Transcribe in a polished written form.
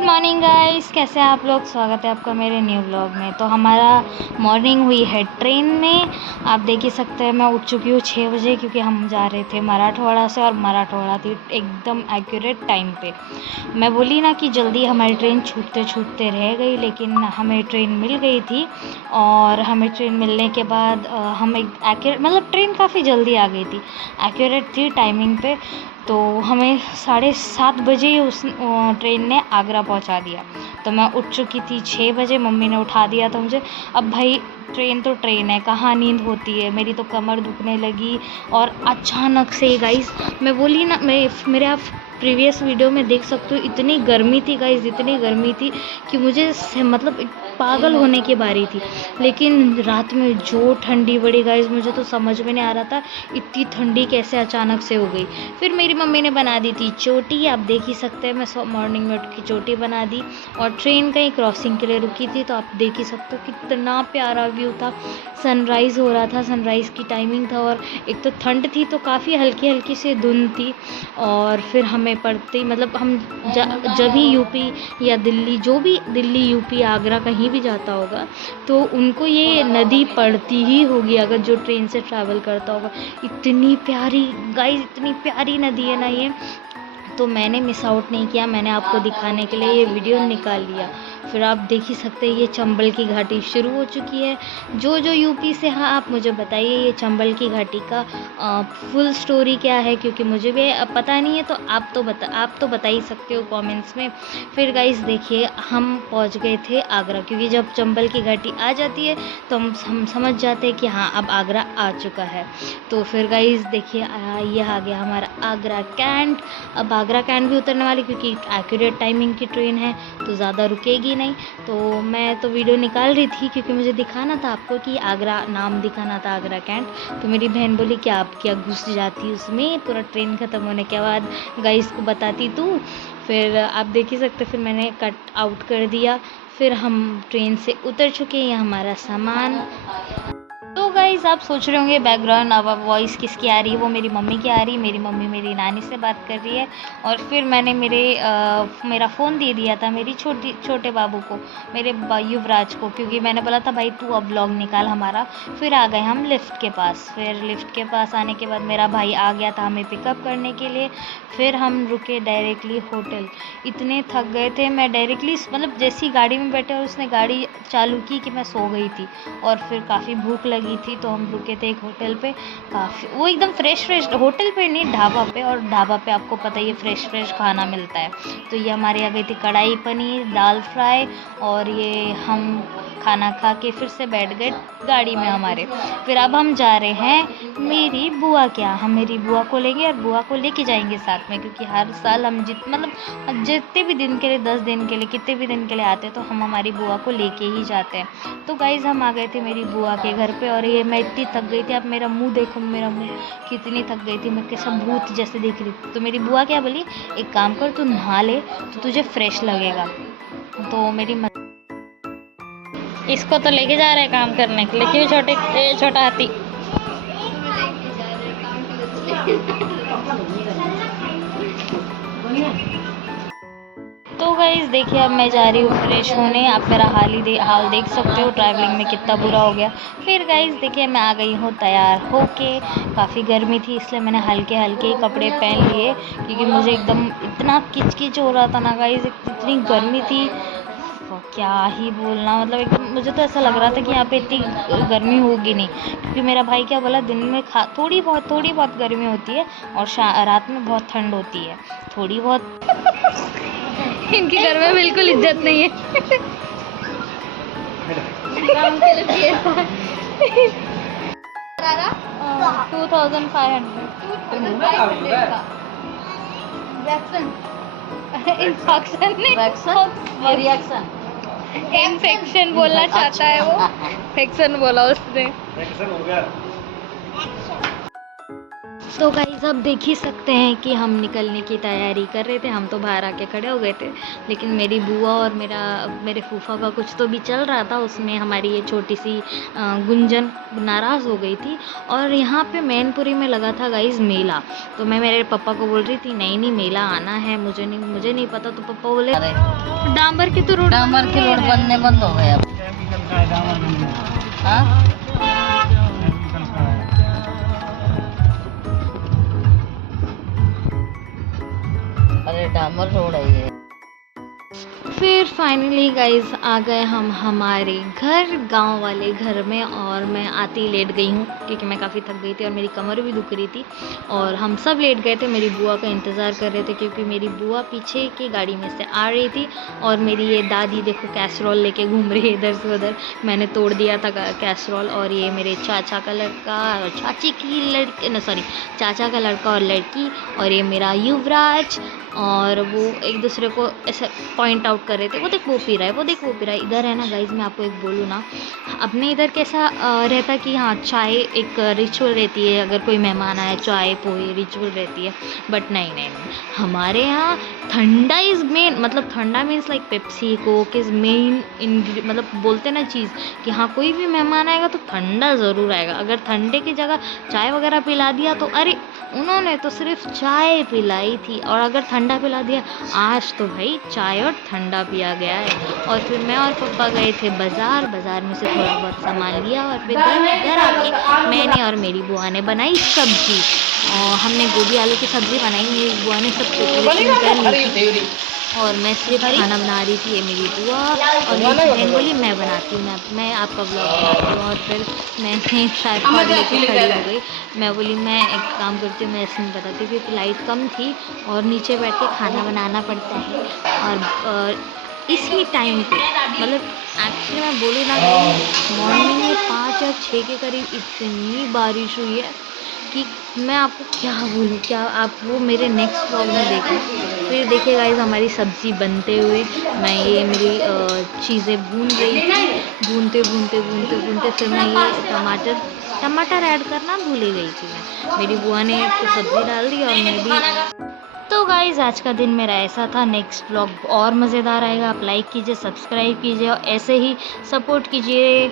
Good morning guys, कैसे हैं आप लोग। स्वागत है आपका मेरे न्यू ब्लॉग में। तो हमारा मॉर्निंग हुई है ट्रेन में। आप देख ही सकते हैं मैं उठ चुकी हूँ 6 बजे, क्योंकि हम जा रहे थे मराठवाड़ा से और मराठवाड़ा थी एकदम एक्यूरेट टाइम पे। मैं बोली ना कि जल्दी हमारी ट्रेन छूटते छूटते रह गई, लेकिन हमें ट्रेन मिल गई थी। और हमें ट्रेन मिलने के बाद हम एक एक्यूरेट मतलब ट्रेन काफ़ी जल्दी आ गई थी, एक्यूरेट थी टाइमिंग पे। तो हमें 7:30 बजे ही उस ट्रेन ने आगरा पहुंचा दिया। तो मैं उठ चुकी थी 6 बजे, मम्मी ने उठा दिया था मुझे। अब भाई ट्रेन तो ट्रेन है, कहाँ नींद होती है। मेरी तो कमर दुखने लगी और अचानक से गाइस मैं बोली ना, मेरे आप प्रीवियस वीडियो में देख सकते हो, इतनी गर्मी थी गाइस, इतनी गर्मी थी कि मुझे मतलब पागल होने की बारी थी। लेकिन रात में जो ठंडी पड़ी गाइस, मुझे तो समझ में नहीं आ रहा था इतनी ठंडी कैसे अचानक से हो गई। फिर मेरी मम्मी ने बना दी थी चोटी, आप देख ही सकते हैं। मैं मॉर्निंग में उठ के चोटी बना दी और ट्रेन कहीं क्रॉसिंग के लिए रुकी थी, तो आप देख ही सकते हो कितना प्यारा व्यू था। सनराइज़ हो रहा था, सनराइज़ की टाइमिंग था। और एक तो ठंड थी तो काफ़ी हल्की हल्की सी धुंध थी। और फिर हमें पड़ते ही मतलब हम जब भी यूपी या दिल्ली, जो भी दिल्ली यूपी आगरा कहीं भी जाता होगा, तो उनको ये नदी पड़ती ही होगी अगर जो ट्रेन से ट्रैवल करता होगा। इतनी प्यारी गाइस, इतनी प्यारी नदी है ना ये। तो मैंने मिस आउट नहीं किया, मैंने आपको दिखाने के लिए ये वीडियो निकाल लिया। फिर आप देख ही सकते हैं ये चंबल की घाटी शुरू हो चुकी है। जो यूपी से, हाँ आप मुझे बताइए ये चंबल की घाटी का फुल स्टोरी क्या है, क्योंकि मुझे भी पता नहीं है। तो आप तो बता ही सकते हो कमेंट्स में। फिर गाइस देखिए हम पहुंच गए थे आगरा, क्योंकि जब चंबल की घाटी आ जाती है तो हम समझ जाते हैं कि हाँ अब आगरा आ चुका है। तो फिर गाइस देखिए ये आ गया हमारा आगरा कैंट। अब आगरा कैंट भी उतरने वाली, क्योंकि एक्यूरेट टाइमिंग की ट्रेन है तो ज़्यादा रुकेगी नहीं। तो मैं तो वीडियो निकाल रही थी क्योंकि मुझे दिखाना था आपको कि आगरा नाम दिखाना था, आगरा कैंट। तो मेरी बहन बोली कि आप क्या घुस जाती उसमें, पूरा ट्रेन ख़त्म होने के बाद गाइस को बताती तू। फिर आप देख ही सकते, फिर मैंने कट आउट कर दिया। फिर हम ट्रेन से उतर चुके हैं, हमारा सामान। तो गाइज़ आप सोच रहे होंगे बैकग्राउंड वॉइस किसकी आ रही है, वो मेरी मम्मी की आ रही है। मेरी मम्मी मेरी नानी से बात कर रही है। और फिर मैंने मेरा फ़ोन दे दिया था मेरी छोटे बाबू को, मेरे युवराज को, क्योंकि मैंने बोला था भाई तू अब व्लॉग निकाल हमारा। फिर आ गए हम लिफ्ट के पास। फिर लिफ्ट के पास आने के बाद मेरा भाई आ गया था हमें पिकअप करने के लिए। फिर हम रुके डायरेक्टली होटल। इतने थक गए थे, मैं डायरेक्टली मतलब जैसी गाड़ी में बैठे और उसने गाड़ी चालू की कि मैं सो गई थी। और फिर काफ़ी भूख लगी थी तो हम रुके थे एक होटल पे। काफ़ी वो एकदम फ्रेश होटल पे नहीं, ढाबा पे। और ढाबा पे आपको पता ही है फ्रेश खाना मिलता है। तो ये हमारे आ गई थी कढ़ाई पनीर, दाल फ्राई। और ये हम खाना खा के फिर से बैठ गए गाड़ी में हमारे। फिर अब हम जा रहे हैं मेरी बुआ के यहाँ। हम मेरी बुआ को लेंगे और बुआ को लेके जाएंगे साथ में, क्योंकि हर साल हम जितने भी दिन के लिए, 10 दिन के लिए, कितने भी दिन के लिए आते हैं तो हम हमारी बुआ को लेके ही जाते हैं। तो गाइज़ हम आ गए थे मेरी बुआ के घर पे। और ये मैं इतनी थक गई थी, अब मेरा मुंह देखो, मेरा मुंह कितनी थक गई थी, मैं कैसा भूत जैसे दिख रही थी। तो मेरी बुआ क्या बोली, एक काम कर तू नहा ले तो तुझे फ्रेश लगेगा। तो इसको तो लेके जा रहे हैं काम करने के लिए, क्यों छोटा हाथी। तो गाइस देखिए अब मैं जा रही हूँ फ्रेश होने। आप मेरा हाल देख सकते हो, ट्रैवलिंग में कितना बुरा हो गया। फिर गाइस देखिए मैं आ गई हूँ तैयार होके। काफ़ी गर्मी थी इसलिए मैंने हल्के हल्के कपड़े पहन लिए, क्योंकि मुझे एकदम इतना किचकिच हो रहा था ना गाइस, इतनी गर्मी थी क्या ही बोलना। मतलब एकदम मुझे तो ऐसा लग रहा था कि यहाँ पे इतनी गर्मी होगी नहीं, क्योंकि मेरा भाई क्या बोला, दिन में थोड़ी बहुत गर्मी होती है और रात में बहुत ठंड होती है, थोड़ी बहुत। इनके घर में बिल्कुल इज्जत नहीं है। 2500 इन्फेक्शन बोलना चाहता है वो, इन्फेक्शन बोला उसने। तो गाइस अब देख ही सकते हैं कि हम निकलने की तैयारी कर रहे थे। हम तो बाहर आके खड़े हो गए थे, लेकिन मेरी बुआ और मेरे फूफा का कुछ तो भी चल रहा था। उसमें हमारी ये छोटी सी गुंजन नाराज़ हो गई थी। और यहाँ पे मैनपुरी में लगा था गाइस मेला। तो मैं मेरे पापा को बोल रही थी नहीं नहीं मेला आना है, मुझे नहीं पता। तो पापा बोले डांबर की रोड बनने बंद हो गए अब। हाँ? अरे डामर रोड है ये। फिर फाइनली गाइस आ गए हम हमारे घर, गांव वाले घर में। और मैं आती ही लेट गई हूँ क्योंकि मैं काफ़ी थक गई थी और मेरी कमर भी दुख रही थी। और हम सब लेट गए थे, मेरी बुआ का इंतज़ार कर रहे थे क्योंकि मेरी बुआ पीछे की गाड़ी में से आ रही थी। और मेरी ये दादी देखो कैसरोल लेके घूम रही है इधर से उधर। मैंने तोड़ दिया था कैसरोल। और ये मेरे चाचा का लड़का और चाची की लड़की, न सॉरी, चाचा का लड़का और लड़की। और ये मेरा युवराज। और वो एक दूसरे को ऐसे पॉइंट आउट कर रहे थे, वो देख वो पी रहा है, वो देख वो पी रहा है। इधर है ना गाइज, मैं आपको एक बोलूँ ना, अपने इधर कैसा रहता कि हाँ चाय एक रिचुअल रहती है, अगर कोई मेहमान आए चाय पोहे रिचुअल रहती है। बट नहीं नहीं नहीं, हमारे यहाँ ठंडा इज़ मेन, मतलब ठंडा means like Pepsi Coke is main मतलब बोलते ना चीज़ कि हाँ कोई भी मेहमान आएगा तो ठंडा ज़रूर आएगा। अगर ठंडे की जगह चाय वगैरह पिला दिया तो अरे उन्होंने तो सिर्फ चाय पिलाई थी, और अगर ठंडा पिला दिया, आज तो भाई चाय और ठंडा पिया गया है। और फिर मैं और पापा गए थे बाज़ार में से थोड़ा बहुत सामान लिया। और फिर घर आके मैंने और मेरी बुआ ने बनाई सब्जी। और हमने गोभी आलू की सब्ज़ी बनाई, मेरी बुआ ने सब प्रिपरेशन कर ली थी। और मैं सिर्फ खाना बना रही थी, ये मेरी बुआ। और मेरी बहन बोली मैं बनाती हूँ, मैं आपका ब्लॉग बनाती हूँ। और फिर मैंने ट्राइपॉड लेके खड़ी हो गई। मैं बोली मैं एक काम करती हूँ, मैं ऐसे नहीं बताती क्योंकि लाइट कम थी और नीचे बैठ के खाना बनाना पड़ता है। और इसी टाइम पे मतलब एक्चुअली मैं बोलूँ ना, मॉर्निंग में 5 या 6 के करीब इतनी बारिश हुई है कि मैं आपको क्या बोलूँ, क्या आप वो मेरे नेक्स्ट व्लॉग में देखें। फिर देखिए गाइस हमारी सब्ज़ी बनते हुए मैं ये मेरी चीज़ें भून रही थी। भूनते फिर मैं ये टमाटर ऐड करना भूल ही गई थी मैं। मेरी बुआ ने तो सब्ज़ी डाल दी और मैं भी। तो गाइस आज का दिन मेरा ऐसा था। नेक्स्ट व्लॉग और मज़ेदार आएगा। आप लाइक कीजिए, सब्सक्राइब कीजिए और ऐसे ही सपोर्ट कीजिए।